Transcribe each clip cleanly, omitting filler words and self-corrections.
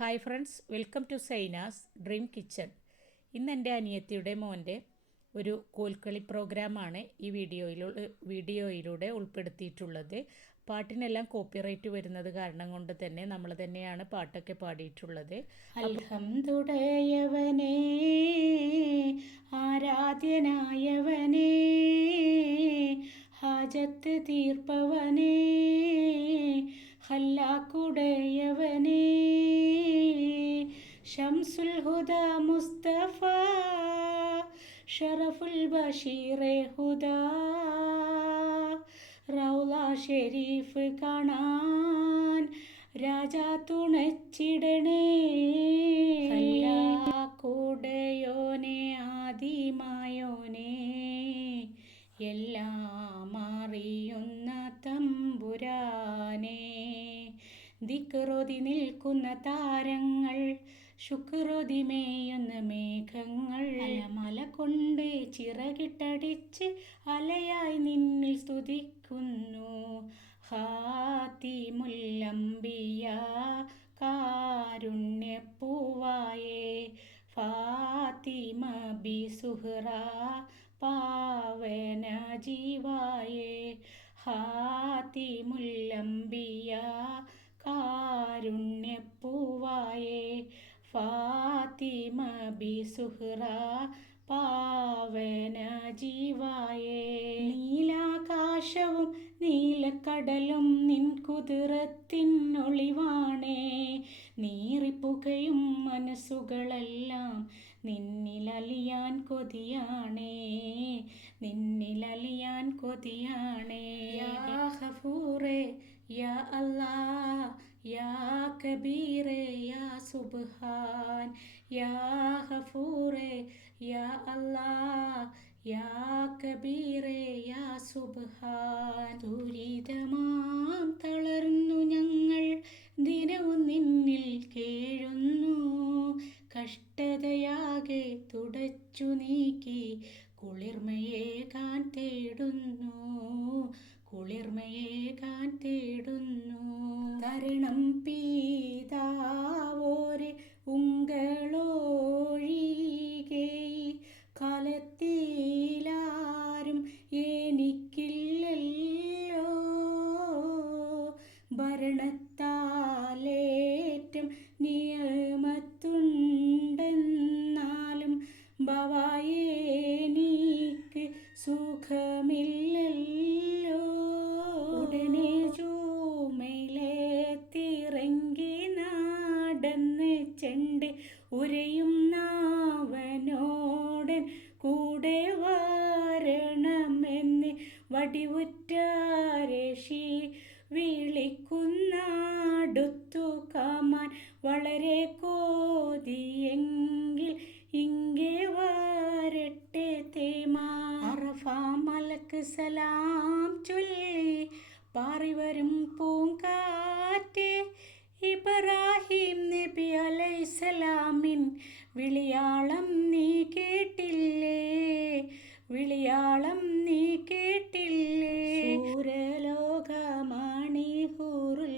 Hi friends, welcome to Saina's dream kitchen. ഇന്ന് എൻ്റെ അനിയത്തിയുടെ മോൻ്റെ ഒരു കോൽക്കളി പ്രോഗ്രാമാണ് ഈ വീഡിയോയിലൂടെ ഉൾപ്പെടുത്തിയിട്ടുള്ളത്. പാട്ടിനെല്ലാം കോപ്പിറൈറ്റ് വരുന്നത് കാരണം കൊണ്ട് തന്നെ നമ്മൾ തന്നെയാണ് പാട്ടൊക്കെ പാടിയിട്ടുള്ളത്. അൽഹംദുലില്ലാഹ് ആരാധ്യനായവനേ, ഹാജത്ത് തീർപ്പവനേ, ഖല്ലാക്കുടയവനേ, ഷംസുൽ ഹുദ മുസ്തഫ, ഷറഫുൽ ബഷീറെ ഹുദാ, റൗള ഷെരീഫ് കാണാൻ രാജാ തുണച്ചിടണേ. ഖല്ലാക്കുടയോനെ ആദിമായോനെ, എല്ലാം അറിയുന്ന തമ്പുരാനെ, ദിക്റോതി നിൽക്കുന്ന താരങ്ങൾ, ശുക്റോതി മേയുന്ന മേഘങ്ങൾ, അലമല കൊണ്ട് ചിറകിട്ടടിച്ച് അലയായി നിന്നിൽ സ്തുതിക്കുന്നു. ഖാതിമുൽ അംബിയ കാരുണ്യപ്പൂവായേ, ഫാത്തിമ ബി സുഹ്റ പാവന ജീവായേ, ഖാതിമുൽ അംബിയ കാരുണ്യപ്പൂവായേ, ഫാത്തിമ ബി സുഹ്റ പാവന ജീവായേ. നീലാകാശവും നീലക്കടലും നിൻ കുതിരത്തിനൊളിവാണേ, നീറിപ്പുകയും മനസ്സുകളെല്ലാം നിന്നിലലിയാൻ കൊതിയാണേ, നിന്നിലലിയാൻ കൊതിയാണേ. യാ ഗഫൂറേ യാ അല്ലാഹ്, യാ കബീറേ യാ സുബ്ഹാൻ, യാ ഗഫൂറേ യാ അല്ലാഹ്, യാ കബീറേ യാ സുബ്ഹാൻ. ദുരിതമാം തളർന്നു ഞങ്ങൾ ദിനവും നിന്നിൽ കേഴുന്നു, കഷ്ടതയാകെ തുടച്ചു നീക്കി കുളിർമയേകാൻ തേടുന്നു, കുളിർമയേകാൻ തേടുന്നു. തരണം പീതാവോരെ ഉങ്കളൊഴികെ കാലത്തിലാരും എനിക്കില്ലല്ലോ, ഭരണത്താലേറ്റം നിയമത്തുണ്ടെന്നാലും ഭവായേനിക്ക് സുഖമില്ലല്ലോ. ഉടനെ ചൂമയിലെത്തിറങ്ങി നടന്ന് ചെണ്ട് ഉരയും നാവനോടൻ കൂടെ വരണമെന്ന് വടിവുറ്റാരേഷി വിളിക്കുന്നാടുത്തു കാമാൻ വളരെ കോതിയെങ്കിൽ ഇങ്ങേ വരട്ടെ തേമാ. അറഫ മലക്ക് സലാം ചൊല്ലി പാറിവരും പൂങ്കാറ്റ്, ഇബ്രാഹിം നബി അലൈഹിസ്സലാമിൻ വിളിയാളം നീ കേട്ടില്ലേ, വിളിയാളം നീ കേട്ടില്ലേ. സൂരലോകമാണി ഹൂറുൽ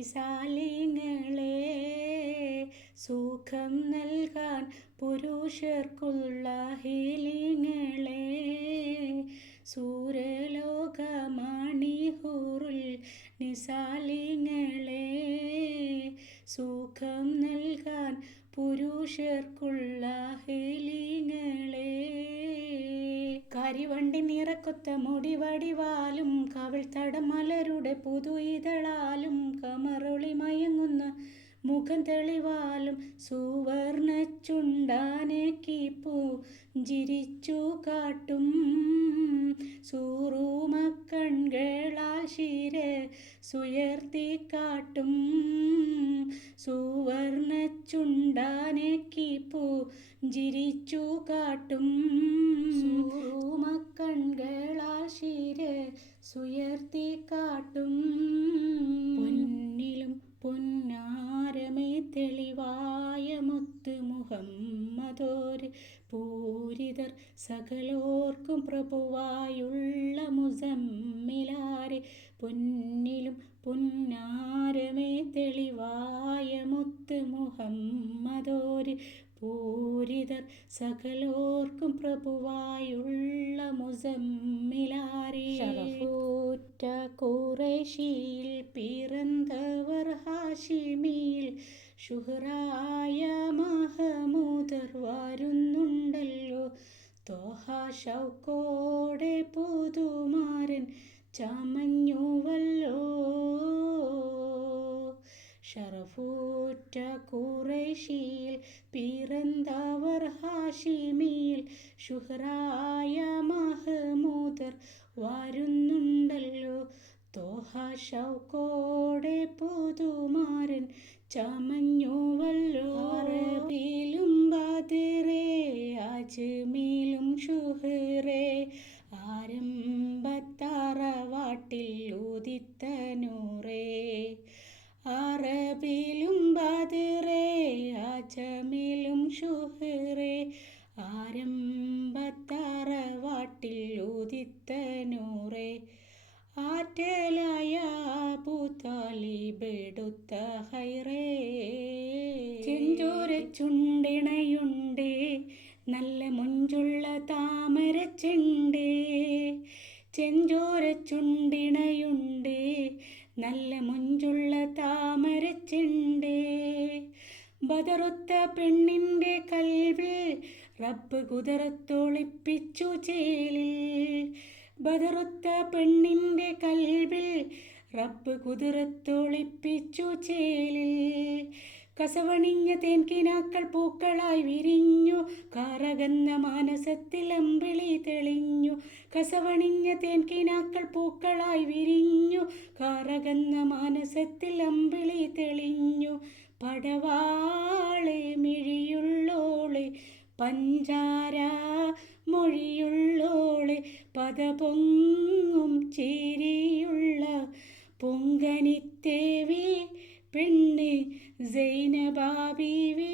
ഇസാലിങ്ങളെ, സുഖം നൽകാൻ പുരുഷർക്കുള്ള ഹീലിങ്ങളെ, സൂരലോകമാണി ഹൂറുൽ നിസാലിങ്ങളെ, സുഖം നൽകാൻ പുരുഷർക്കുള്ള ഹീലിങ്ങളെ. കരിവണ്ടി നിറക്കൊത്ത മുടിവടിവാലും കവിൾ തടമലരുടെ പുതു ഇതളാലും കമറൊളി മയങ്ങുന്ന മുഖം തെളിവാലും സുവർണ ചുണ്ടാനേക്കി പുഞ്ചിരിച്ചു കാട്ടും, സൂറുമക്കൺകളാൽ ശിരസുയർത്തി കാട്ടും, സുവർണ ചുണ്ടാനേക്കി പുഞ്ചിരിച്ചു കാട്ടും, സൂറുമക്കൺകളാൽ ശിരസുയർത്തി കാട്ടും. പൊന്നിലും പൊന്നാരമേ തെളിവായ മുത്ത് മുഹമ്മദോര്, പൂരിതർ സകലോർക്കും പ്രഭുവായുള്ള മുസമ്മിലാരെ, പൊന്നിലും പൊന്നാരമേ തെളിവായ മുത്ത് മുഹമ്മദോര് പൂരിതർ സകലോർക്കും പ്രഭുവായുള്ള മുസമ്മിലാരേ. ഷറഫൂറ്റ ഖുറൈശിയിൽ പിറന്നവർ ഹാഷിമിയിൽ ഷുഹറായ മഹമൂദർ വരുന്നുണ്ടല്ലോ. ത്വഹ ഷൗക്കോടെ പുതുമാരൻ ചമഞ്ഞുവല്ലോ. ഷറഫൂറ്റ ഖുറൈശിയിൽ പിറന്നവർ ഹാഷിമിയിൽ ഷുഹറായ മഹമൂദർ വരുന്നുണ്ടല്ലോ. ത്വഹ ഷൗക്കോടെ പുതുമാരൻ ചമഞ്ഞുവല്ലോ. അറബിലും ബദറേ അജ്മിലും ഷുഹറേ ആരംഭത്തറവാട്ടിൽ ഉദിത്ത നൂറേ. അറബിലും ബദറേ അജ്മിലും ഷുഹറേ ആരംഭത്തറവാട്ടിൽ ഉദിത്ത നൂറേ. ആറ്റലായ അബൂതാലിബെടുത്ത ഹൈറേ. ചെഞ്ചോര ചുണ്ടിണയുണ്ട് നല്ല മൊഞ്ചുള്ള താമരച്ചെണ്ട്. ചെഞ്ചോര ചുണ്ടിണയുണ്ട് നല്ല മൊഞ്ചുള്ള താമരച്ചെണ്ട്. ബദറൊത്ത പെണ്ണിൻ്റെ കൽവിൽ റബ്ബ് കുതിരത്തൊളിപ്പിച്ചു ചേലിൽ. ബദറൊത്ത പെണ്ണിൻ്റെ കൽവിൽ റബ്ബ് കുതിരത്തൊളിപ്പിച്ചു ചേലിൽ. കസവണിഞ്ഞ തേൻകിനാക്കൾ പൂക്കളായി വിരിഞ്ഞു കറകന്ന മാനസത്തിൽ അമ്പിളി തെളിഞ്ഞു. കസവണിഞ്ഞ തേൻകിനാക്കൾ പൂക്കളായി വിരിഞ്ഞു കറകന്ന മാനസത്തിൽ അമ്പിളി തെളിഞ്ഞു. പടവാളെ മിഴിയുള്ളോളെ പഞ്ചാര മൊഴിയുള്ളോളെ പദപൊങ്ങും ചിരിയുള്ള പൊങ്കനിത്തേവി പെണ്ണ് സൈനബ ബീവി.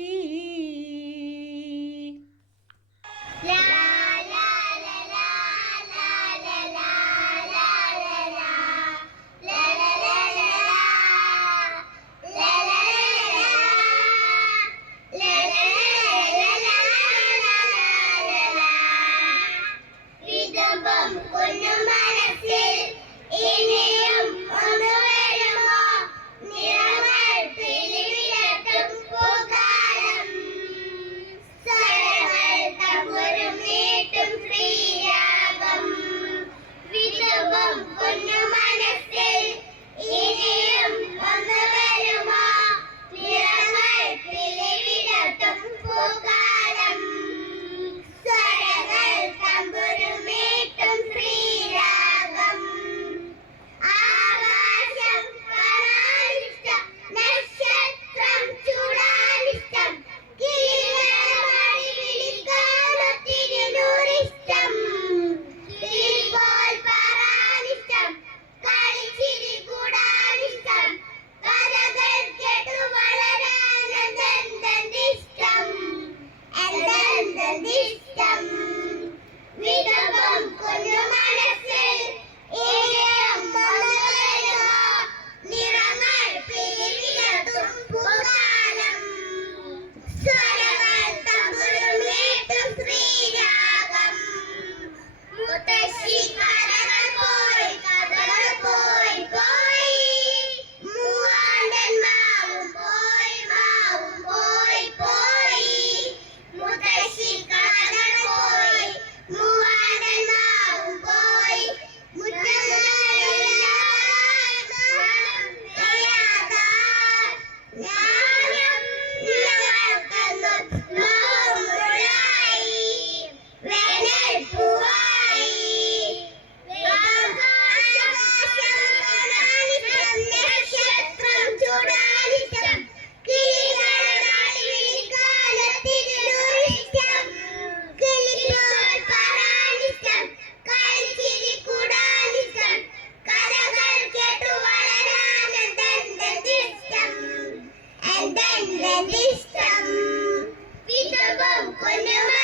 ഇഷ്ടം വിധവം കൊല്ലുക.